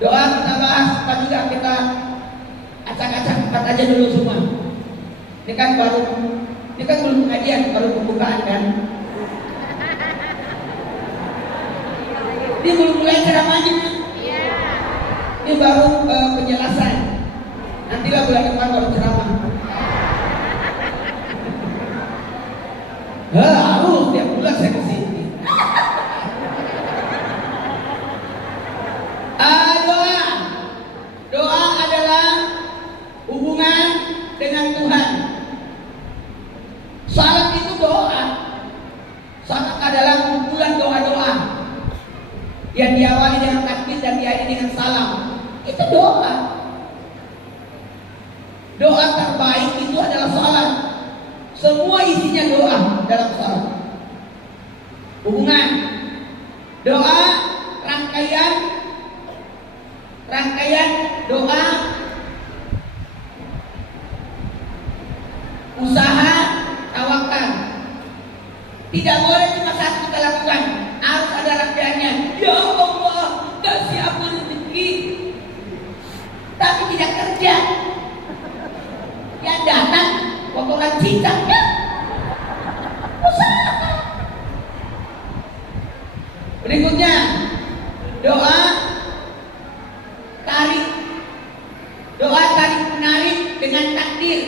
Doa kita bahas, apa juga kita acak-acak empat aja dulu semua. Ini kan belum pengajian, baru pembukaan kan. Ini belum mulai ceramahnya. Ini baru penjelasan. Nantilah bulan depan baru ceramah. Harus tiap bulan saya kesini. Doa adalah hubungan dengan Tuhan. Salat itu doa. Salat adalah kumpulan doa-doa yang diawali dengan takbir dan diakhiri dengan salam. Itu doa. Doa terbaik itu adalah salat. Semua isinya doa dalam salat. Hubungan, doa, rangkaian doa, usaha, tawakal. Tidak boleh cuma satu kita lakukan, harus ada rangkaiannya. Ya Allah, kasih aku rezeki, tapi tidak kerja. Yang datang potongan cicaknya. Usaha. Berikutnya, doa tarik menarik dengan takdir.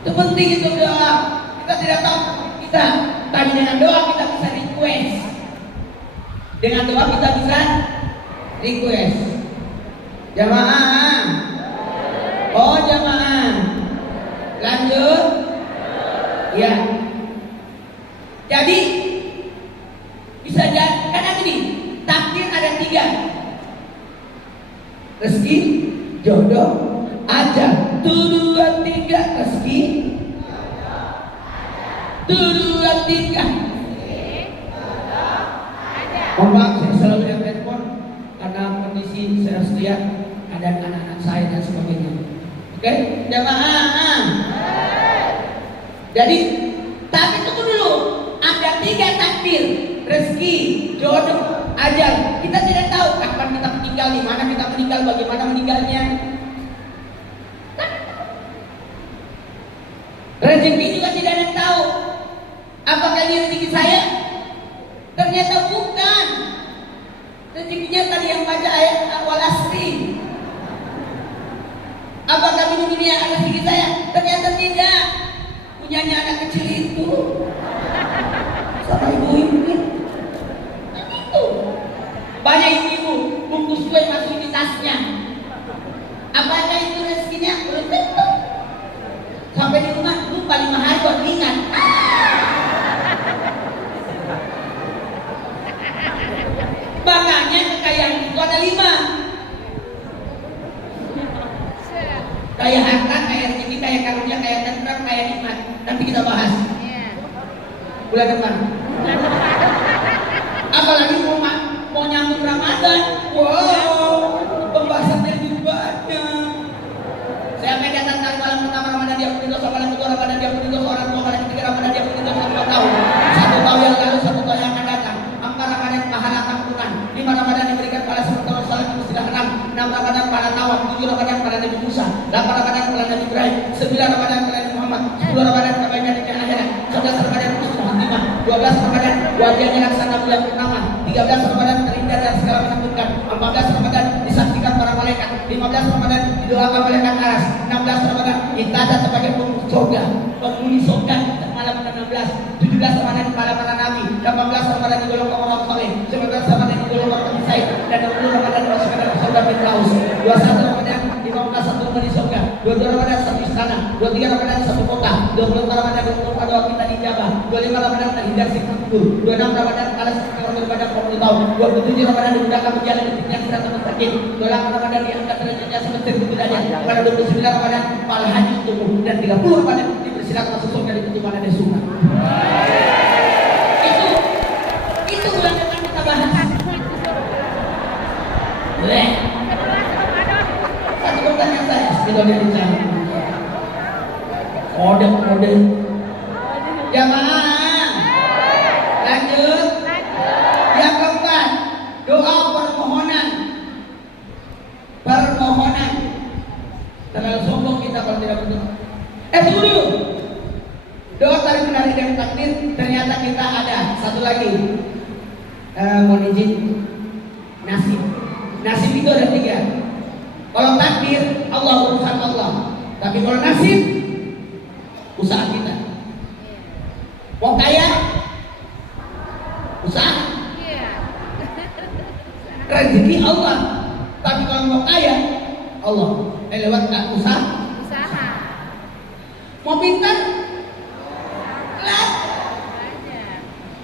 Itu penting, itu doa. Kita tidak tahu, kita tadi dengan doa kita bisa request. Dengan doa kita bisa request. Jamaah. Oh jamaah. Lanjut. Ya. Jadi bisa jadi karena gini, takdir ada 3. Rezeki, jodoh, ajal. 1, 2, 3 rezeki. 1, 2, 3. Mohon maaf, saya selalu lihat handphone karena kondisi saya harus lihat ada anak-anak saya dan sebagainya. Oke, jamaah. Jadi, tapi tunggu dulu. Ada 3 takdir: rezeki, jodoh, ajal. Kita tidak tahu kapan kita meninggal, di mana kita meninggal, bagaimana meninggalnya. Rezeki juga tidak ada yang tahu. Apakah ini rezeki saya? Ternyata bukan. Rezekinya tadi yang baca ayat awal asri. Apakah ini rezeki saya? Ternyata tidak. Punyanya anak kecil itu sama ibu-ibu. Itu banyak ibu bungkus kue masuk di tasnya. Apakah itu rezekinya? Belum tentu. Sampai di rumah lupa 5 hari buat ingat. Makanya kekayaan itu ada 5. Kaya harta, kaya rezeki, kaya karunia, kaya tentram, kaya nikmat. Nanti kita bahas bulan depan. Apalagi mau nyambut Ramadan. Wow, pembahasannya juga banyak. Saya akan tentang malam pertama Ramadan dia pun dosa, malam kedua Ramadan dia pun dosa, orang tua malam ketiga Ramadan dia pun dosa 2 tahun. 1 tahun yang lalu, 1 tahun yang akan datang. 4 Ramadan pahala ampunan, 5 Ramadan diberikan pada sementara salat yang sudah 6 Ramadan pada tawaf, 7 Ramadan pada Nabi Musa, 8 Ramadan pada Nabi Ibrahim, 9 Ramadan pada Nabi Muhammad, 10 Ramadan kebaikan di akhirat, 11 Ramadan husnul khatimah, 12 Ramadan wajahnya laksana bulan purnama, 13 Ramadan terhindar dari segala menakutkan, 14 Ramadan disaksikan para malaikat, 15 Ramadan didoakan malaikat aras, 16 Ramadan dicatat sebagai penghuni surga malam ke-16, 17 Ramadan malam para nabi, 18 Ramadan digolongkan orang soleh, 19 Ramadan digolongkan orang Said, dan 20 Ramadan dimasukkan dalam surga Firdaus, 21 Ramadan 15 satu rumah di surga, 22 Ramadan 1 istana, 23 Ramadan 1 kota, 24 Ramadan 24 doa kita dijabah, 25 Ramadan terhindar siksa kubur, 26 Ramadan balas orang beribadah 40 tahun, 27 Ramadan dimudahkan berjalan di dunia sirat mustaqim, 28 Ramadan diangkat derajatnya seperti derajat, pada 29 Ramadan pahala haji untukmu, dan 30 Ramadan dipersilakan masuk surga di pintu mana ada surga. Itu bulan depan kita bahas. Satu pertanyaan saya, sebelumnya dicari. Kode. Jamaah. Lanjut. Yang keempat, doa permohonan. Terlalu sombong kita kalau tidak berdoa. Tunggu dulu. Doa tarik menarik dan takdir, ternyata kita ada satu lagi. Mohon izin, nasib. Nasib itu ada 3. Kalau takdir, Allah urusan Allah. Tapi kalau nasib, usaha kita. Mau kaya, usaha. Rezeki Allah. Tapi kalau mau kaya, Allah. Lewat usaha. Mau pintar,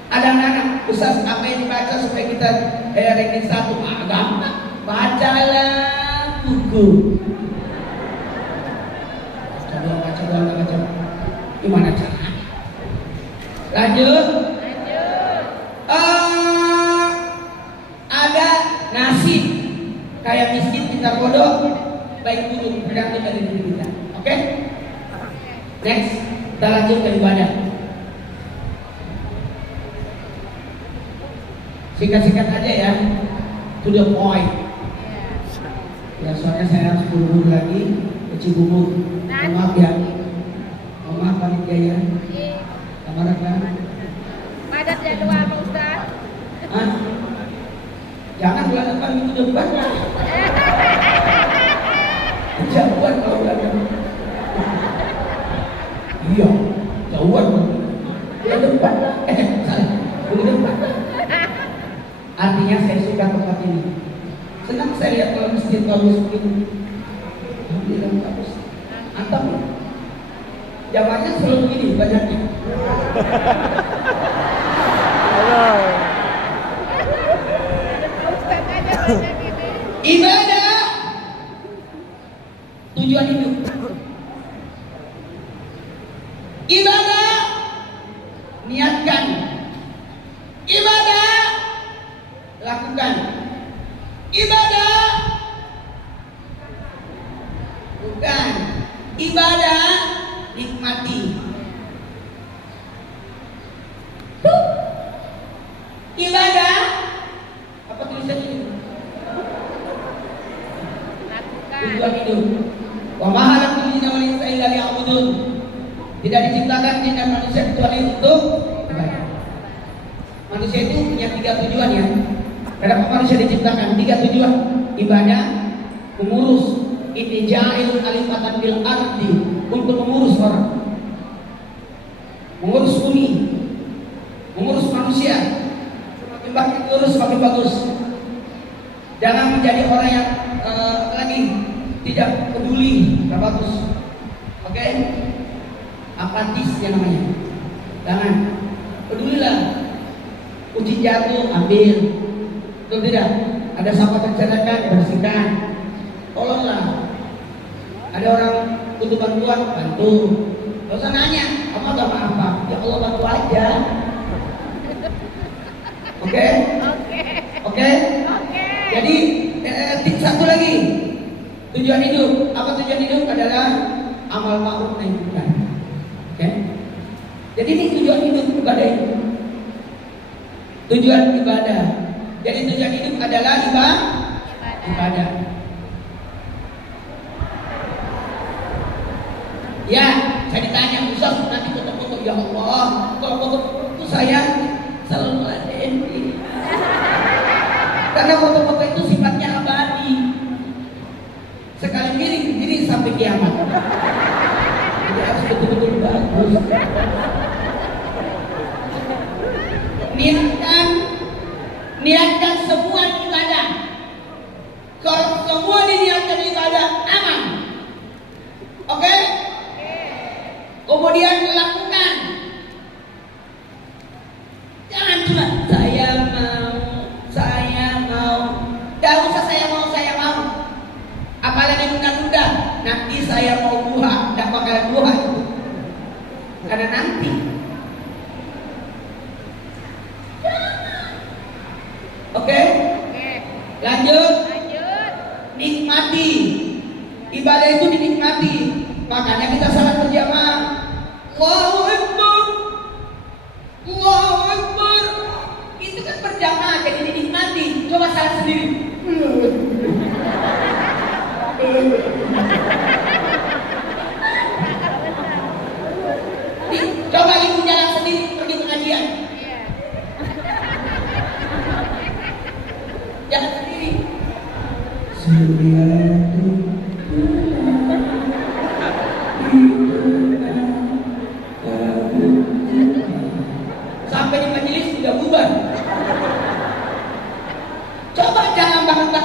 ada anak-anak Ustaz, apa yang dibaca supaya kita ranking 1? Gampang. Bacalah buku. Baca. Gimana caranya? Lanjut. Ada nasib. Kayak miskin, pintar, bodoh, baik buruk, bergantung dari diri kita. Oke? Next, kita lanjut ke ibadah. Singkat-singkat aja ya, to the point. Ya soalnya saya harus buru-buru lagi ke Cibubur. Maaf ya, maaf panitia ya. Kamaran kan? Padat jadwal Pak Ustaz. Jangan bulan depan, minggu depan lah. Jauhan kalau bulan depan. Iya, jauhan bulan depan lah. Salah, bulan depan lah. Artinya saya suka tempat ini. Senang saya lihat kalau masjid bagus begini. Alhamdulillah bagus. Mantap ya. Jawabannya selalu gini banyaknya. Ibadah tujuan hidup. Ibadah niatkan. Ibadah lakukan. Ibadah bukan. Ibadah nikmati. Ibadah apa tulisan ini? Tujuan hidup. Wa ma khalaqtul jinna wal insa illa liya'budun. Tidak diciptakan jin dan manusia kecuali untuk ibadah. Manusia itu punya 3 tujuan ya. Kenapa manusia diciptakan? 3 tujuan. Ibadah, mengurus, ittija'il alifatan bil ardi, untuk mengurus orang, mengurus bumi, mengurus manusia. Semakin urus semakin bagus. Jangan menjadi orang yang lagi tidak peduli, tidak bagus. Oke? Apatis yang namanya. Jangan. Pedulilah. Uji jatuh, ambil. Betul tidak? Ada sampah tercedakan, bersihkan. Tolonglah. Ada orang butuh bantuan, bantu. Gak usah nanya, kamu agama apa? Ya Allah bantu aja. Oke? Oke? Jadi satu lagi tujuan hidup. Apa tujuan hidup? Adalah amal ma'ruf nahi munkar. Oke? Jadi ini tujuan hidup ibadah itu. Tujuan ibadah. Jadi tujuan hidup adalah ibadah. Ya, saya ditanya, Ustaz nanti foto-foto, ya Allah, kalau foto-foto itu saya selalu meladeni. Karena foto-foto itu sifatnya abadi. Sekali miring sampai kiamat. Jadi harus betul-betul bagus. Niatkan semua ibadah. Kalau semua diniatkan ibadah, aman. Oke? Kemudian lakukan. Jangan cuma saya mau. Gak usah saya mau. Apalagi nunda-nunda. Nanti saya mau duha, gak bakalan duha itu. Karena nanti. Oke? Lanjut. Nikmati. Ibadah itu dinikmati. Makanya kita salat berjamaah. Allahu Akbar. Allahu Akbar. Itu kan berjamaah jadi dinikmati. Coba salat sendiri. Sampai di majelis sudah bubar. Coba jangan banget.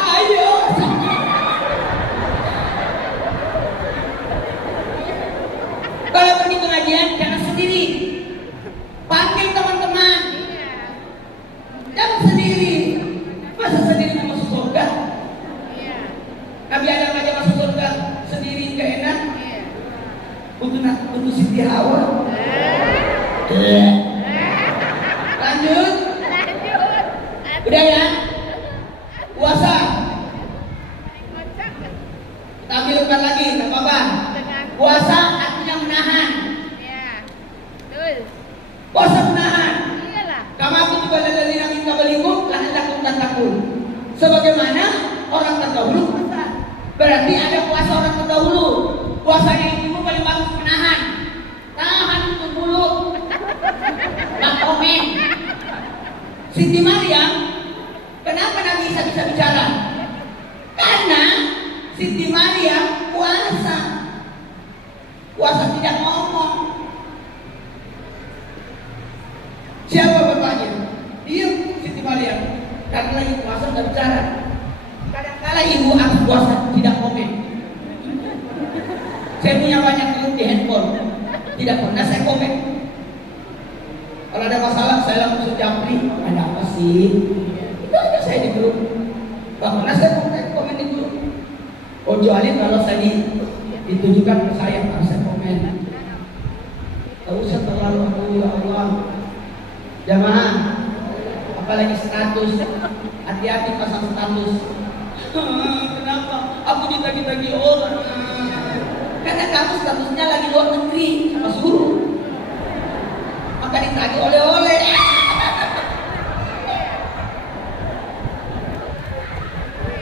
Ayo. Kalau pergi pengajian jangan sendiri. Panggil teman-teman. Jangan sendiri. Masa sendiri mau masuk surga? Nabi Adam aja masuk surga sendiri gak enak. Butuh Siti Hawa. Lanjut. Udah ya. Puasa. Kita ambilkan lagi, nggak apa-apa. Puasa artinya menahan. Puasa menahan. Kama aku juga dari nabi kabalikum la'allakum tattaqun. Sebagaimana orang terdahulu puasa. Berarti ada puasa orang terdahulu. Puasanya ibu paling bagus menahan. Tahan untuk mulut. Tak komen. Siti Maryam, kenapa Nabi bisa bicara? Karena Siti Maryam puasa. Puasa tidak ngomong. Siapa bapaknya? Diam Siti Maryam. Karena lagi puasa tidak bicara. Kadang-kala ibu aku puasa tidak komen. Saya punya banyak grup di handphone. Tidak pernah saya komen. Kalau ada masalah saya langsung japri. Ada apa sih? Itu aja saya di grup. Gak pernah saya komen di grup. Kecuali kalau saya ditujukan ke saya harus saya komen. Gak usah terlalu ya Allah. Jamaah, apalagi status. Hati-hati pasang status. Kenapa? Aku ditagi-tagi orang. Karena kamu statusnya lagi luar negeri sama suruh. Maka ditagih oleh-oleh.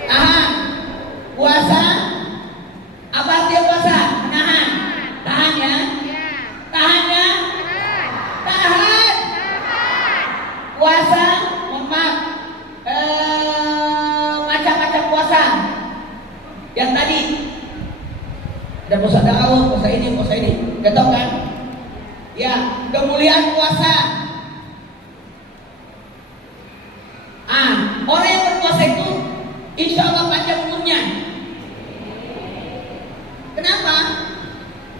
Tahan. Puasa. Apa artinya puasa? Menahan. Tahan ya. Tahan ya. Tahan. Puasa. Maaf. Macam-macam puasa. Yang tadi ada puasa Daud, puasa ini. Gak tau kan? Ya, kemuliaan puasa. Orang yang berpuasa itu insya Allah panjang umurnya. Kenapa?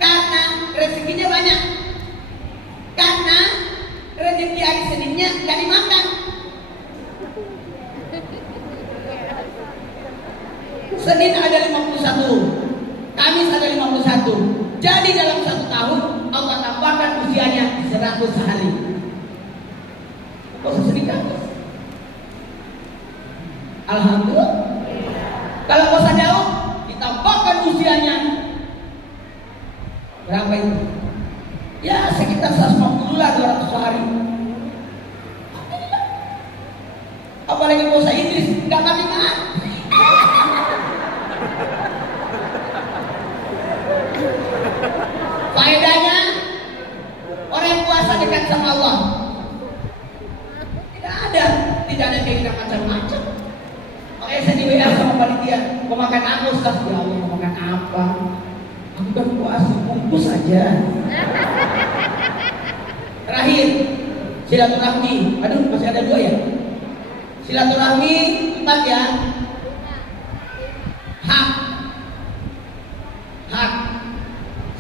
Karena rezekinya banyak. Karena rezeki hari Seninnya gak dimakan. Senin ada 51, Kamis ada 51. Jadi dalam 1 tahun Allah tambahkan usianya 100 hari. Puasa Senin Kamis. Alhamdulillah. Kalau puasa Daud ditambahkan usianya berapa itu? Ya sekitar 150 lah, 200 hari. Apalagi puasa Idris nggak kami makan. Faedahnya orang yang puasa dekat sama Allah. Tidak ada keinginan macam-macam. Makanya saya di WA sama panitia, mau makan apa Ustaz? Ya Allah, mau makan apa? Aku kan puasa, bungkus saja. Terakhir, silaturahmi. Aduh, masih ada 2 ya. Silaturahmi 4 ya. Hak.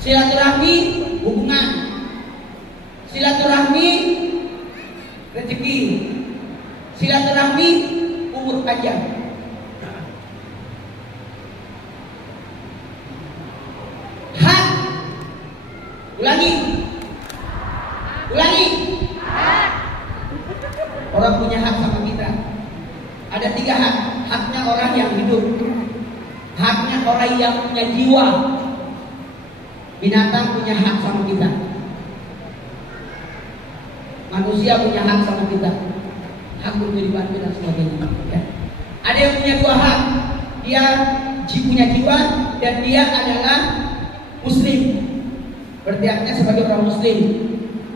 Silaturahmi hubungan. Silaturahmi rezeki. Silaturahmi umur panjang. Hak. Ulangi. Orang punya hak sama kita. Ada 3 hak. Haknya orang yang hidup. Haknya orang yang punya jiwa. Binatang punya hak sama kita. Manusia punya hak sama kita. Hak untuk dibantu dan sebagainya. Ya. Ada yang punya 2 hak. Dia punya jiwa dan dia adalah Muslim. Berarti haknya sebagai orang Muslim.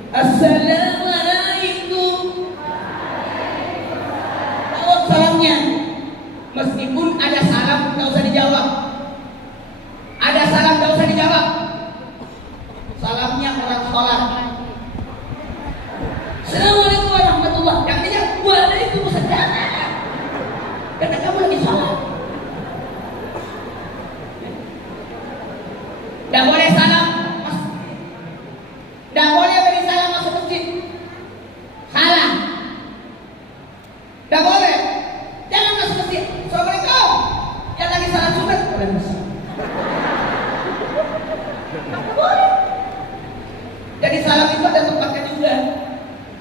Assalamualaikum. Jawab salamnya. Meskipun ada salam nggak usah dijawab. Ada salam nggak usah dijawab. Salamnya orang sholat. Assalamualaikum warahmatullahi wabarakatuh. Yang dijawab waalaikumsalam. Karena kamu lagi sholat. Tidak boleh salam. Tidak boleh beri salam masuk masjid. Salah. Tidak boleh. Jangan masuk masjid. Assalamualaikum. Yang lagi salam sunat. Boleh. Jadi salam itu ada tempatnya juga.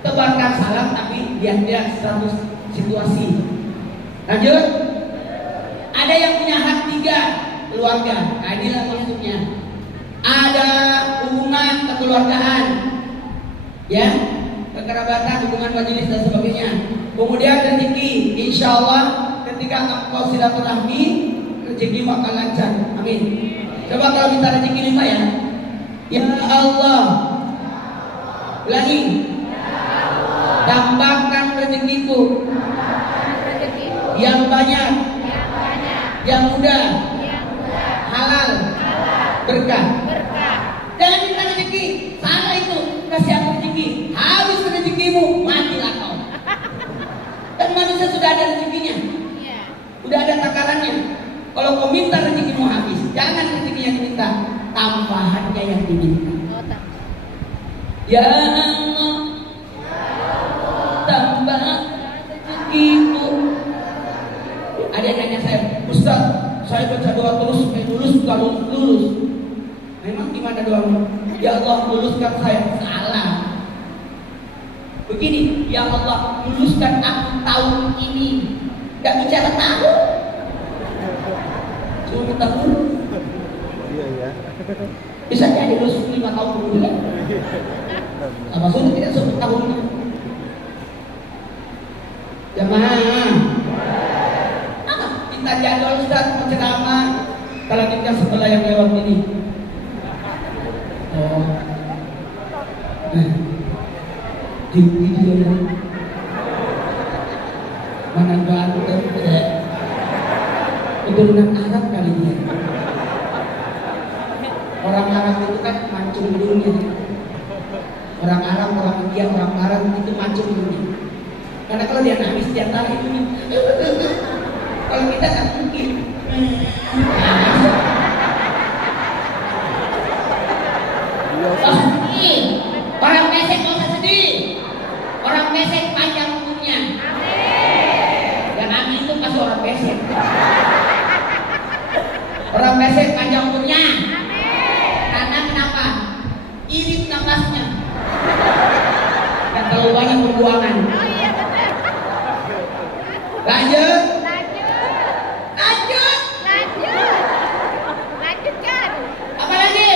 Tebarkan salam tapi lihat-lihat status situasi. Lanjut. Ada yang punya hak 3 keluarga. Nah, inilah maksudnya. Ada hubungan kekeluargaan, ya, kekerabatan, hubungan majelis dan sebagainya. Kemudian rezeki, insya Allah ketika engkau silaturahmi, rezeki akan lancar. Amin. Coba kalau minta rezeki 5 ya. Ya Allah. Lagi. Tambahkan rezekiku yang banyak, yang mudah, halal, berkah. Jangan minta rezeki, salah itu. Kasih aku rezeki, habis rezekimu, matilah kau. Dan manusia sudah ada rezekinya, sudah ada takarannya. Kalau kau minta rezekimu habis, jangan rezekinya diminta, tambahannya yang diminta. Ya Allah, tambah rezekiku. Ada yang nanya saya, Ustaz, saya baca doa terus, lulus kalau lulus. Memang gimana doamu? Ya Allah, luluskan saya. Salah. Begini, ya Allah, luluskan aku tahun ini. Gak bicara tahun, cuma tahun. Iya. Bisa jadi lulus 5 tahun kemudian. Sama sudah tidak sebut tahunnya. Jamaah. Minta jadwal Ustaz penceramah kalau kita setelah yang lewat ini. Oh, tinggi dia mana ganteng ya, keturunan Arab kali dia. Orang Arab itu kan mancung dunia. Orang Arab, orang India, orang Arab itu mancung dunia. Karena kalau dia nangis di antara itu, kalau kita nggak mungkin. Orang mesek nggak usah sedih. Orang mesek panjang umurnya. Dan amin itu pasti orang mesek. Orang mesek panjang umurnya. Karena kenapa? Irit napasnya. Dan terlalu banyak perbuangan. Lanjut. Lanjutkan. Apa lagi?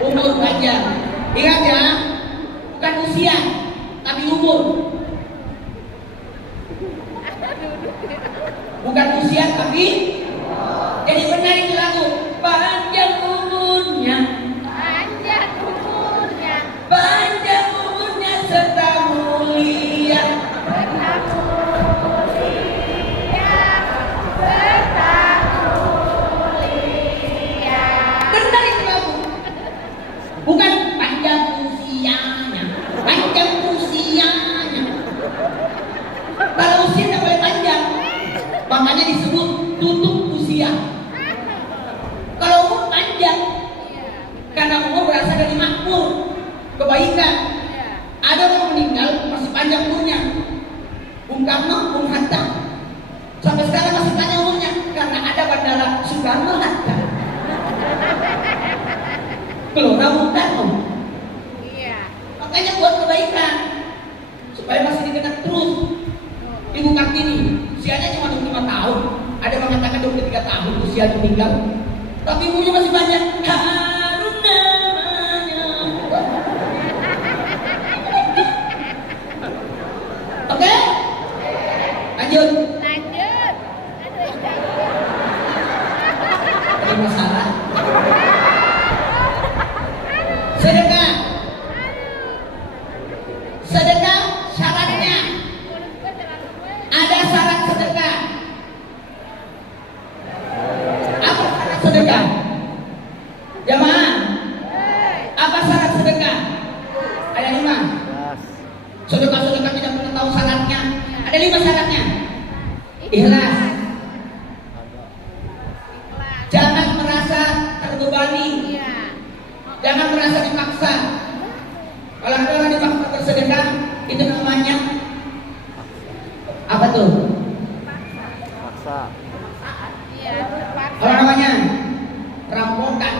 Umur panjang. Ingat ya, bukan usia, tapi umur. Bukan usia, tapi jadi benar itu lagu. Panjang umurnya, panjang umurnya serta mulia. Benar itu lagu. Bukan panjang usianya, panjang usianya. Kalau usia tidak boleh panjang, makanya disebut tutup usia. Kalau umur panjang, karena umur berasal dari makmur, kebaikan. Ada orang meninggal masih panjang umurnya. Bung Karno, Bung Hatta, sampai sekarang masih panjang umurnya karena ada bandara Soekarno Hatta. Gelora Bung Karno. Makanya buat kebaikan supaya masih dikenal terus. Ibu Kartini usianya cuma 25 tahun. Ada yang mengatakan 23 tahun usia meninggal, tapi umurnya masih banyak. Harum namanya. Oke? Lanjut. Ada masalah? Sedekah. Sedekah syaratnya tuh? Paksa. Iya, terpaksa. Apa namanya? Rampokan.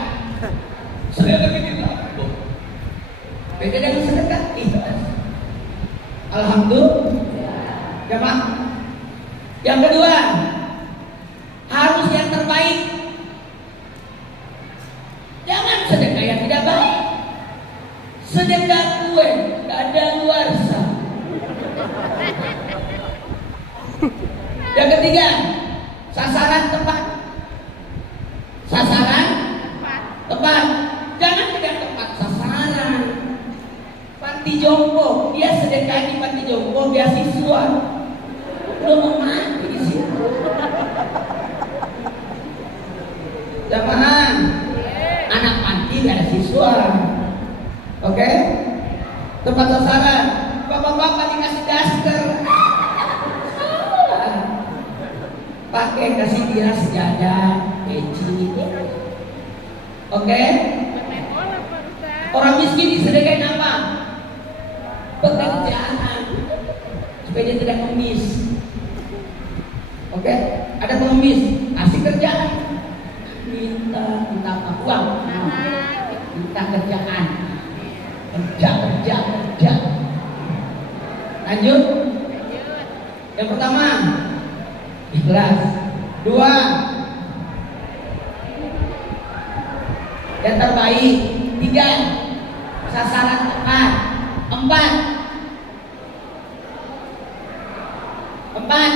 Saya lagi dirampok. Beda dengan sedekah, ikhlas. Alhamdulillah. Ya Pak. Yang kedua, harus yang terbaik. Jangan sedekah yang tidak baik. Sedekah kue kadaluarsa. Yang ketiga, sasaran tepat. Sasaran tepat. Jangan tidak tepat sasaran. Panti jompo, dia sedekah di panti jompo beasiswa. Udah mau mati di situ. Jamaah, anak panti gak ada siswa. Oke? Tepat sasaran. Bapak-bapak dikasih daster. Pakai kasih dia sejadah, peci. Oke? Sekolah Pak Ustaz. Orang miskin disedekain apa? Pekerjaan supaya dia tidak mengemis. Oke? Ada pengemis, kasih kerjaan. Minta apa? Uang. Minta kerjaan. Kerja. Lanjut. Yang pertama, ikhlas. Dua, yang terbaik. Tiga, sasaran tepat. Empat,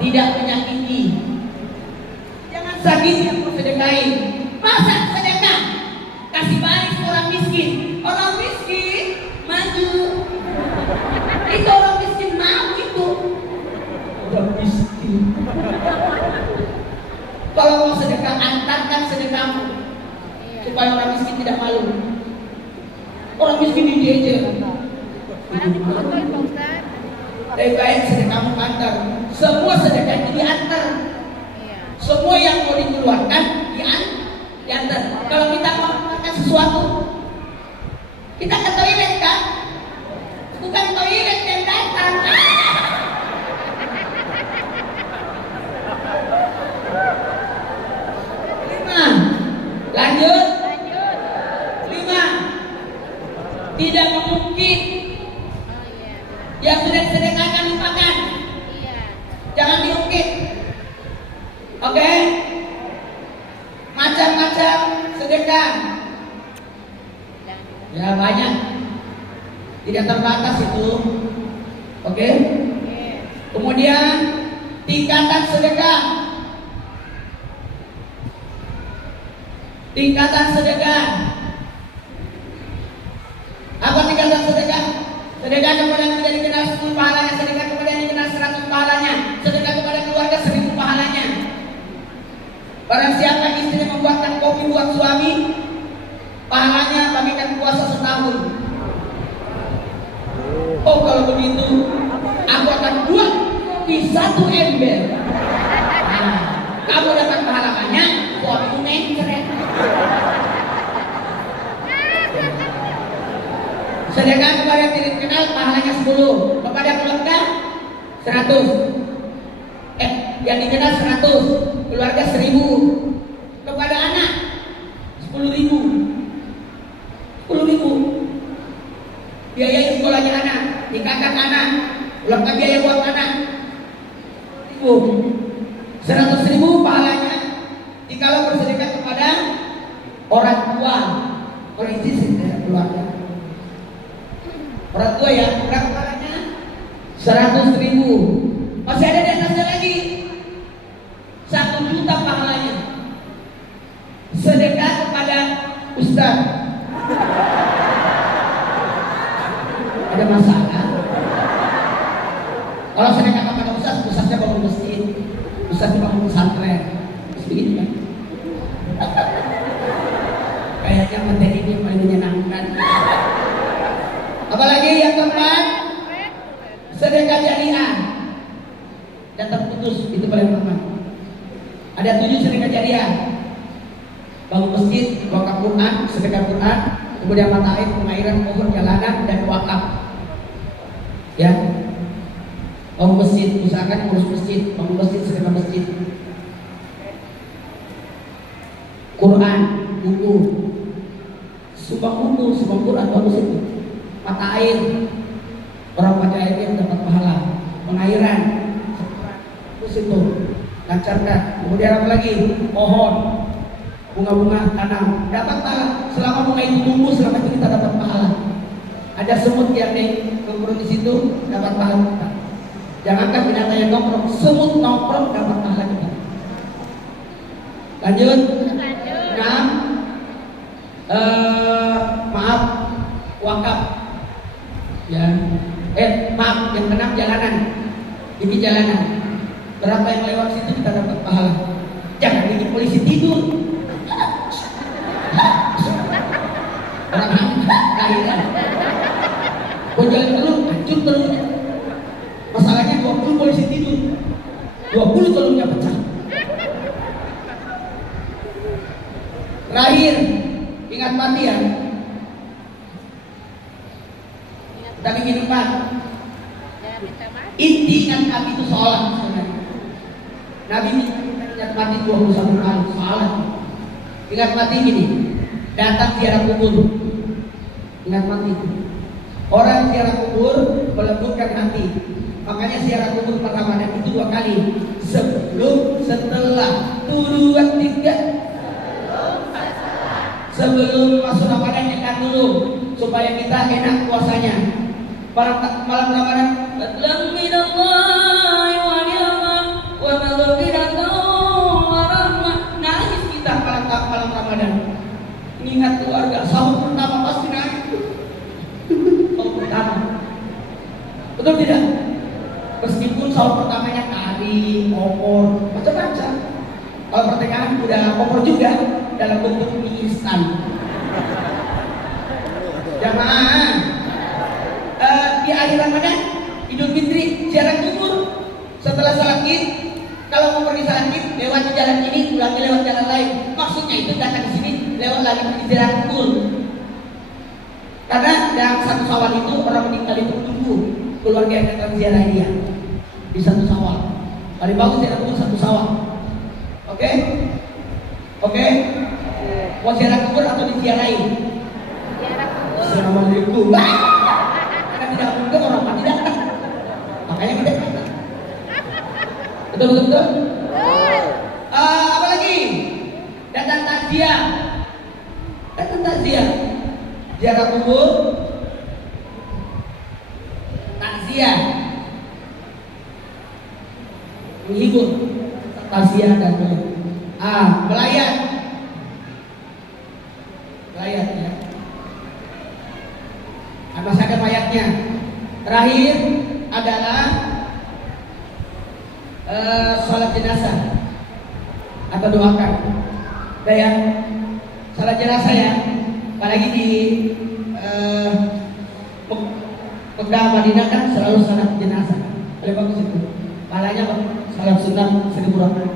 tidak menyakiti. Jangan sakit yang kau sedekahin. Masa sedekah kasih baik orang miskin? Orang miskin maju. Itu orang miskin mau itu. Orang miskin. Kalau mau sedekah, antarkan sedekahmu supaya orang miskin tidak malu. Orang miskin dijejer. Malah difotoin Pak Ustaz. Lebih baik sedekahmu antar. Semua sedekah itu diantar. Iya. Semua yang mau dikeluarkan diantar. Kalau kita mau makan sesuatu, kita ke toilet kan? Bukan toilet yang datang. Lima, lanjut. Lima, tidak mengungkit. Oh iya. Yang sudah disedekahkan lupakan. Iya. Jangan diungkit. Oke? Macam-macam sedekah. Ya banyak. Tidak terbatas itu. Oke? Iya. Kemudian tingkatan sedekah. Tingkatan sedekah. Apa tingkatan sedekah? Sedekah kepada yang tidak dikenal 10 pahalanya, sedekah kepada yang dikenal 100 pahalanya, sedekah kepada keluarga 1000 pahalanya. Barang siapa istri membuatkan kopi buat suami, pahalanya bagikan puasa setahun. Oh kalau begitu, aku akan buat kopi 1 ember. Nah, kamu dapat pahala banyak, suamimu nengkret. Sedekah kepada yang tidak dikenal pahalanya 10, kepada keluarga 100. Yang dikenal 100, keluarga 1000, kepada anak 10.000. 10.000. Biayai sekolahnya anak, nikahkan anak, ulangkan biaya buat anak. 100.000 pahalanya. Jikalau bersedekah kepada orang tua, orang istri dan keluarga. Orang tua ya, berapa pahalanya? 100.000. Masih ada di atasnya lagi. 1 juta pahalanya. Sedekah kepada ustaz. Ada masalah? Kalau sedekah kepada ustaz, ustaznya bangun masjid, ustaznya bangun pesantren, begitu kan? Kayaknya materi ini paling menyenangkan. Apalagi yang keempat, sedekah jariah dan terputus, itu paling pertama. Ada 7 sedekah jariah. Bangun masjid, wakaf Quran, sedekah Quran, kemudian mata air, pengairan, pohon, jalanan, dan wakaf. Ya. Bangun masjid, usahakan ngurus masjid, bangun masjid, segera masjid. Quran, buku, sumbang buku, sumbang Quran, bagus itu. Mata air, orang baca airnya dapat pahala. Pengairan, bagus itu. Lancarkan. Kemudian apa lagi? Pohon, bunga-bunga tanam, dapat pahala. Selama bunga itu tumbuh, selama itu kita dapat pahala. Ada semut yang nongkrong di situ, dapat pahala. Jangankan binatang yang nongkrong, semut nongkrong dapat pahala kita. Lanjut. Nah, maaf, wakaf. Ya, maaf, yang keenam jalanan. Ini jalanan. Berapa yang lewat situ kita dapat pahala. Jangan bikin polisi tidur. Orang lahiran. Kau jalan terus, hancur terus. Masalahnya 20 polisi tidur, 20 telurnya pecah. Terakhir, ingat mati ya. Kita bikin 4. Inti ingat mati itu sholat. Nabi ingat mati 21 kali sholat. Ingat mati gini, datang ziarah kubur. Ingat mati itu. Orang ziarah kubur melembutkan hati. Makanya ziarah kubur pertama itu 2 kali. Sebelum, setelah, 2, 3. Sebelum masuk Ramadan nyekat dulu supaya kita enak puasanya. Malam Ramadan, nangis kita malam Ramadan. Ingat keluarga, sahur pertama pasti nangis. Sahur pertama, betul tidak? Meskipun sahur pertamanya kari, opor, macam-macam. Kalau pertengahan udah opor juga dalam bentuk mie instan. Jamaah, di akhir Ramadan, Idul Fitri, ziarah kubur. Setelah salat Id, kalau mau pergi salat Id, lewat jalan ini, pulangnya lewat jalan lain. Maksudnya itu datang di sini, lewat lagi di ziarah kubur. Karena dalam 1 Syawal itu orang meninggal itu tunggu keluarga yang datang ziarah dia di 1 Syawal. Paling bagus ziarah kubur 1 Syawal. Oke? Oke? Mau ziarah kubur atau diziarahi? Ziarah kubur. Assalamualaikum. Karena tidak mungkin orang mati datang. Makanya kita datang. Betul? Apa lagi? Datang takziah. Ziarah kubur, takziah, menghibur, takziah dan melayat ya. Masih ada mayatnya. Terakhir adalah sholat jenazah atau doakan. Udah ya, sholat jenazah ya. Apalagi di Mekah Madinah kan selalu sholat jenazah. Paling bagus itu. Palanya sholat sunnah 1000 rakaat.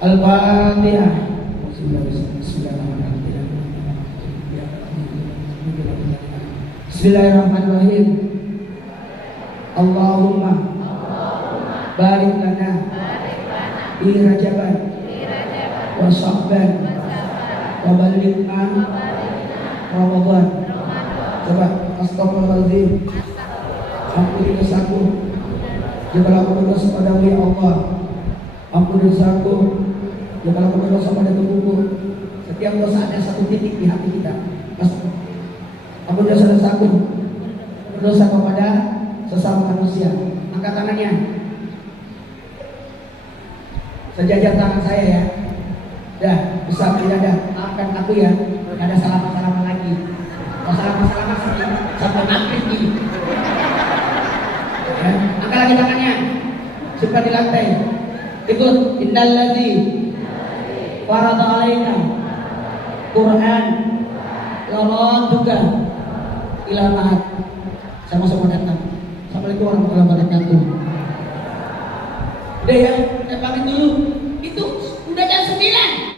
Al-Fatihah. Bismillahirrahmanirrahim. Allahumma barik lana fi Rajaban wa Sya'ban wa balighna Ramadan. Coba astagfirullahaladzim. Ampuni dosaku. Jangan aku berdosa padamu ya Allah. Ampuni dosaku. Jangan aku berdosa pada tubuhku. Setiap dosa ada 1 titik di hati kita. Ampuni dosa-dosaku. Berdosa kepada sesama manusia. Angkat tangannya. Sejajar tangan saya ya. Dah, bisa tidak ada. Maafkan aku ya. Tidak ada salaman-salaman lagi. Kalau salaman-salaman sampai maghrib ini. Ya, angkat lagi tangannya. Simpan di lantai. Ikut. Innalladzi farada alaina Quran laraduka ila ma'ad. Sama-sama datang. Assalamualaikum warahmatullahi wabarakatuh. Udah ya, saya pamit dulu. Itu udah jam 9.